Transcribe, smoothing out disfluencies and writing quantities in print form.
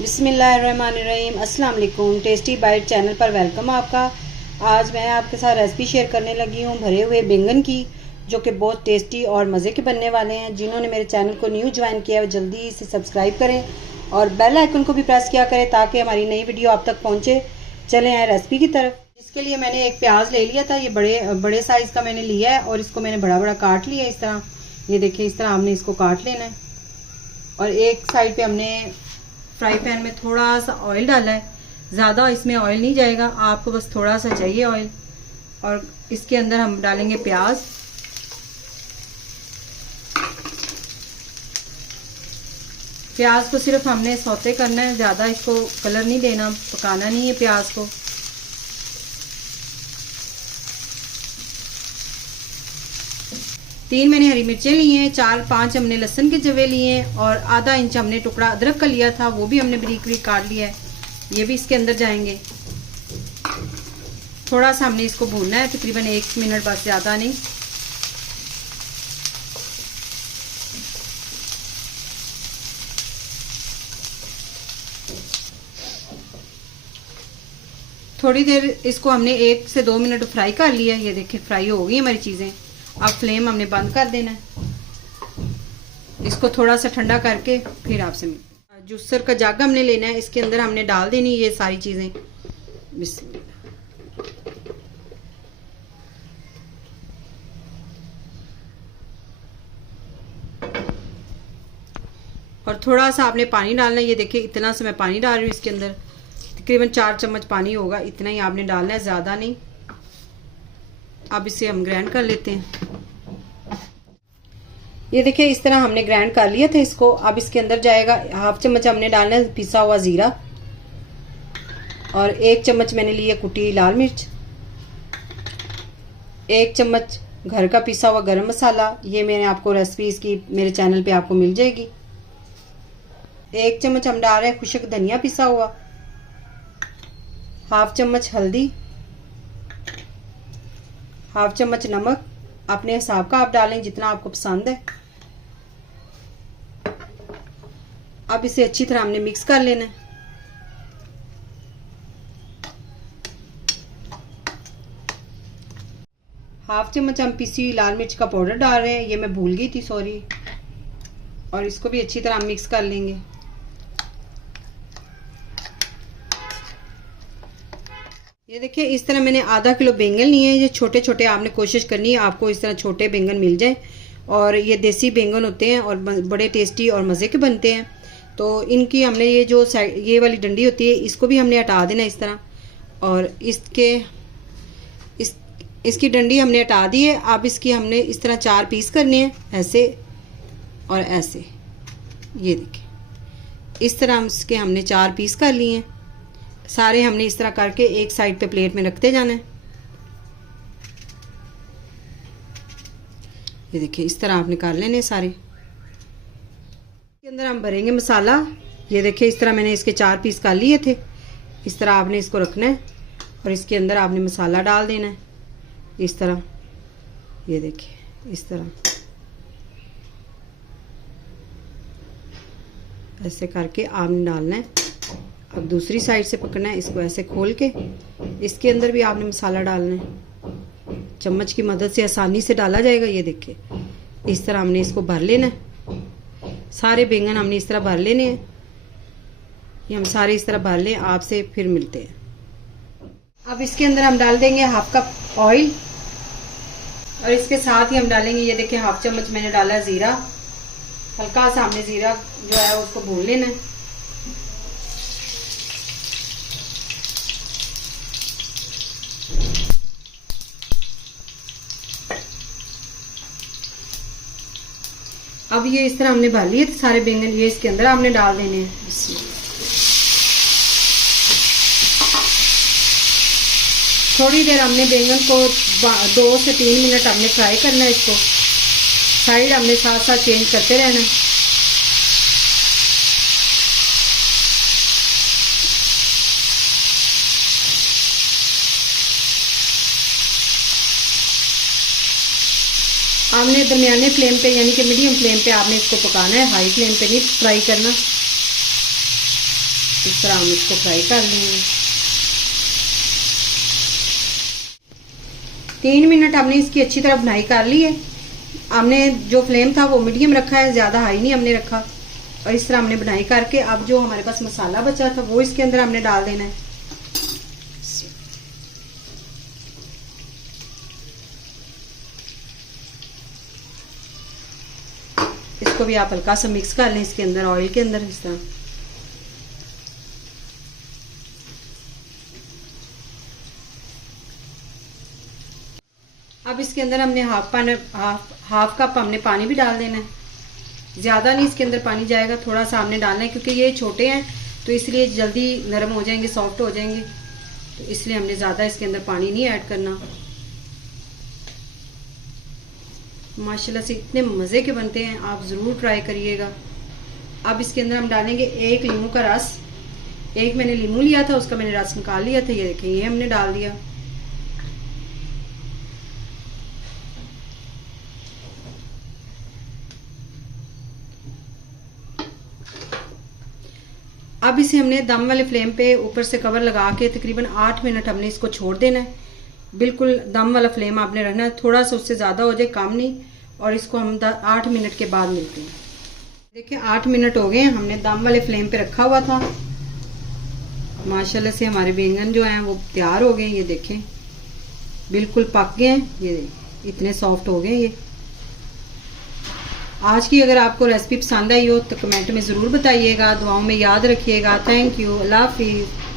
बिस्मिल्लाहिर्रहमानिर्रहीम। अस्सलाम वालेकुम। टेस्टी बाइट चैनल पर वेलकम आपका। आज मैं आपके साथ रेसिपी शेयर करने लगी हूँ भरे हुए बैंगन की, जो कि बहुत टेस्टी और मज़े के बनने वाले हैं। जिन्होंने मेरे चैनल को न्यू ज्वाइन किया है वो जल्दी से सब्सक्राइब करें और बेल आइकन को भी प्रेस किया करें ताकि हमारी नई वीडियो आप तक पहुँचे। चलें आए रेसिपी की तरफ। इसके लिए मैंने एक प्याज ले लिया था, ये बड़े साइज़ का मैंने लिया है और इसको मैंने बड़ा बड़ा काट लिया इस तरह। ये देखिए, इस तरह हमने इसको काट लेना है। और एक साइड पे हमने फ्राई पैन में थोड़ा सा ऑयल डाला है। ज़्यादा इसमें ऑयल नहीं जाएगा, आपको बस थोड़ा सा चाहिए ऑयल। और इसके अंदर हम डालेंगे प्याज। प्याज को सिर्फ हमने सौते करना है, ज़्यादा इसको कलर नहीं देना, पकाना नहीं है प्याज को। तीन मैंने हरी मिर्चें ली हैं, 4-5 हमने लहसुन के जवे लिए हैं और आधा इंच हमने टुकड़ा अदरक का लिया था, वो भी हमने बारीक बारीक काट लिया है। ये भी इसके अंदर जाएंगे। थोड़ा सा हमने इसको भूनना है, तकरीबन 1 मिनट, बस ज़्यादा नहीं। थोड़ी देर इसको हमने 1 से 2 मिनट फ्राई कर लिया। ये देखिए, फ्राई हो गई हमारी चीज़ें। अब फ्लेम हमने बंद कर देना है। इसको थोड़ा सा ठंडा करके फिर आपसे मिलते। जूसर का जग हमने लेना है, इसके अंदर हमने डाल देनी ये सारी चीज़ें। बिस्मिल्लाह। और थोड़ा सा आपने पानी डालना है। ये देखिए, इतना सा मैं पानी डाल रही हूँ इसके अंदर, तकरीबन 4 चम्मच पानी होगा, इतना ही आपने डालना है, ज़्यादा नहीं। अब इसे हम ग्राइंड कर लेते हैं। ये देखिए, इस तरह हमने ग्राइंड कर लिया था इसको। अब इसके अंदर जाएगा 1/2 चम्मच हमने डालना है पिसा हुआ ज़ीरा और 1 चम्मच मैंने लिया कुटी लाल मिर्च, 1 चम्मच घर का पिसा हुआ गरम मसाला। ये मैंने आपको रेसिपी इसकी मेरे चैनल पे आपको मिल जाएगी। 1 चम्मच हम डाल रहे हैं खुश्क धनिया पिसा हुआ, 1/2 चम्मच हल्दी, 1/2 चम्मच नमक, अपने हिसाब का आप डालें जितना आपको पसंद है। अब इसे अच्छी तरह हमने मिक्स कर लेना है। हाफ चम्मच हम पिसी हुई लाल मिर्च का पाउडर डाल रहे हैं, ये मैं भूल गई थी, सॉरी। और इसको भी अच्छी तरह मिक्स कर लेंगे। ये देखिए, इस तरह मैंने आधा किलो बैंगन लिए हैं। ये छोटे छोटे आपने कोशिश करनी है आपको इस तरह छोटे बैंगन मिल जाए। और ये देसी बैंगन होते हैं और बड़े टेस्टी और मज़े के बनते हैं। तो इनकी हमने ये जो ये वाली डंडी होती है इसको भी हमने हटा देना इस तरह। और इसकी डंडी हमने हटा दी है। अब इसकी हमने इस तरह 4 पीस करने हैं, ऐसे और ऐसे। ये देखिए, इस तरह इसके हमने 4 पीस कर लिए हैं। सारे हमने इस तरह करके एक साइड पे प्लेट में रखते जाना है। ये देखिए, इस तरह आपने कर लेने सारे। इसके अंदर हम भरेंगे मसाला। ये देखिए, इस तरह मैंने इसके 4 पीस कर लिए थे। इस तरह आपने इसको रखना है और इसके अंदर आपने मसाला डाल देना है इस तरह। ये देखिए, इस तरह ऐसे करके आपने डालना है। अब दूसरी साइड से पकड़ना है, इसको ऐसे खोल के इसके अंदर भी आपने मसाला डालना है। चम्मच की मदद से आसानी से डाला जाएगा। ये देखिए, इस तरह हमने इसको भर लेना है। सारे बैंगन हमने इस तरह भर लेने हैं। ये हम सारे इस तरह भर लें, आपसे फिर मिलते हैं। अब इसके अंदर हम डाल देंगे 1/2 कप ऑयल और इसके साथ ही हम डालेंगे, ये देखिए 1/2 चम्मच मैंने डाला ज़ीरा। हल्का सा हमने ज़ीरा जो है उसको भून लेना है। अब ये इस तरह हमने भर लिए थे सारे बैंगन, ये इसके अंदर हमने डाल देने हैं। थोड़ी देर हमने बैंगन को 2 से 3 मिनट हमने फ्राई करना है। इसको साइड हमने साथ साथ चेंज करते रहना है। आपने दरमियाने फ्लेम पे यानी कि मीडियम फ्लेम पे आपने इसको पकाना है, हाई फ्लेम पे नहीं फ्राई करना। इस तरह हम इसको फ्राई कर लेंगे। 3 मिनट हमने इसकी अच्छी तरह भुनाई कर ली है। हमने जो फ्लेम था वो मीडियम रखा है, ज़्यादा हाई नहीं हमने रखा। और इस तरह हमने भुनाई करके अब जो हमारे पास मसाला बचा था वो इसके अंदर हमने डाल देना है। इसको भी आप हल्का सा मिक्स कर लें इसके अंदर, ऑयल के अंदर इस तरह। अब इसके अंदर हमने हाफ कप हमने पानी भी डाल देना है। ज़्यादा नहीं इसके अंदर पानी जाएगा, थोड़ा सा हमने डालना है क्योंकि ये छोटे हैं तो इसलिए जल्दी नरम हो जाएंगे, सॉफ्ट हो जाएंगे, तो इसलिए हमने ज़्यादा इसके अंदर पानी नहीं ऐड करना। माशाल्लाह से इतने मज़े के बनते हैं, आप ज़रूर ट्राई करिएगा। अब इसके अंदर हम डालेंगे 1 नींबू का रस। एक मैंने नींबू लिया था, उसका मैंने रस निकाल लिया था, ये देखें ये हमने डाल दिया। अब इसे हमने दम वाले फ्लेम पे ऊपर से कवर लगा के तकरीबन 8 मिनट हमने इसको छोड़ देना है। बिल्कुल दम वाला फ्लेम आपने रखना है, थोड़ा सा उससे ज़्यादा हो जाए, कम नहीं। और इसको हम 8 मिनट के बाद मिलते हैं। देखिए 8 मिनट हो गए, हमने दम वाले फ्लेम पे रखा हुआ था। माशाल्लाह से हमारे बैंगन जो हैं वो तैयार हो गए। ये देखें बिल्कुल पक गए हैं, ये इतने सॉफ्ट हो गए ये। आज की अगर आपको रेसिपी पसंद आई हो तो कमेंट में ज़रूर बताइएगा, दुआओं में याद रखिएगा। थैंक यू, अल्लाह हाफिज़।